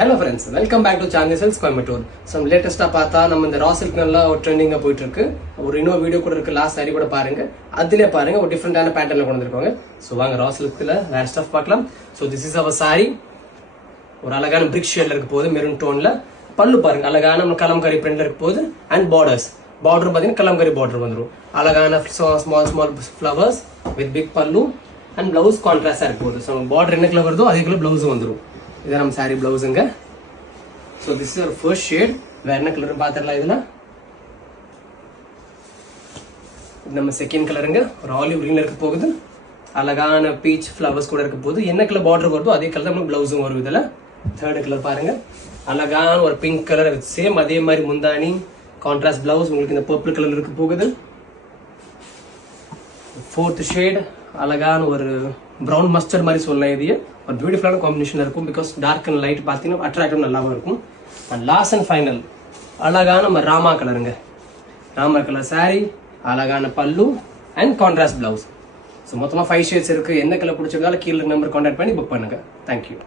Hello friends, welcome back to Chandni Silks Coimbatore. Some latest பார்த்தா நம்ம இந்த raw silk நல்லா ஒரு ட்ரெண்டிங்கா போயிட்டு இருக்கு. ஒரு இன்னொரு வீடியோ கூட இருக்கு, லாஸ்ட் சாரி கூட பாருங்க. அதிலே பாருங்க ஒரு டிஃபரண்டான பேட்டர்ன்ல கொண்டு வந்திருக்காங்க. சோ வாங்க raw silkல வேற ஸ்டஃப் பார்க்கலாம். So this is our saree. ஒரு அழகான brick shadeல இருக்க போகுது, மெரூன் டோன்ல. பல்லு பாருங்க, அழகான நம்ம கலம்கரி பிரிண்ட்ல இருக்க போகுது. and borders. பார்டர் பாத்தீங்கன்னா கலம்கரி பார்டர் வந்துரும். அழகான small flowers with big pallu and blouse contrast இருக்க போகுது. சோ பார்டர் என்ன கலர் வருதோ அதே கலர் ப்ளவுஸ் வந்துரும். இது நம்ம saree blouse-ங்க. So this is our first shade. வேற என்ன கலர் பாத்தறலாம் இதுல. நம்ம செகண்ட் கலருங்க, ஒரு ஆலிவ் கிரீன்ல இருக்க போகுது. அழகான பீச் ஃப்ளவர்ஸ் கூட இருக்க போகுது. என்ன கலர் பார்டர் வருதோ அதே கலர் நம்ம ப்ளவுஸும் வரும் இதுல. தேர்ட் கலர் பாருங்க, அழகான ஒரு பிங்க் கலர், சேம் அதே மாதிரி முந்தானி கான்ட்ராஸ்ட் பிளவுஸ் உங்களுக்கு இந்த பர்பிள் கலர்ல இருக்க போகுது. ஃபோர்த் ஷேட் அழகான ஒரு ப்ரௌன் மஸ்டர்ட் மாதிரி சொல்லலாம். இது ஒரு பியூட்டிஃபுல்லான காம்பினேஷன் இருக்கும். பிகாஸ் டார்க் அண்ட் லைட் பார்த்தீங்கன்னா அட்ராக்டிவ் நல்லாவும் இருக்கும். அண்ட் லாஸ்ட் அண்ட் ஃபைனல் அழகான நம்ம ராமா கலருங்க, ராமர் கலர் saree, அழகான பல்லு அண்ட் கான்ட்ராஸ்ட் பிளவுஸ். ஸோ மொத்தமாக 5 ஷேட்ஸ் இருக்கு. என்ன கலர் பிடிச்சிருந்தாலும் கீழே நம்பர் கான்டாக்ட் பண்ணி புக் பண்ணுங்க. தேங்க்யூ.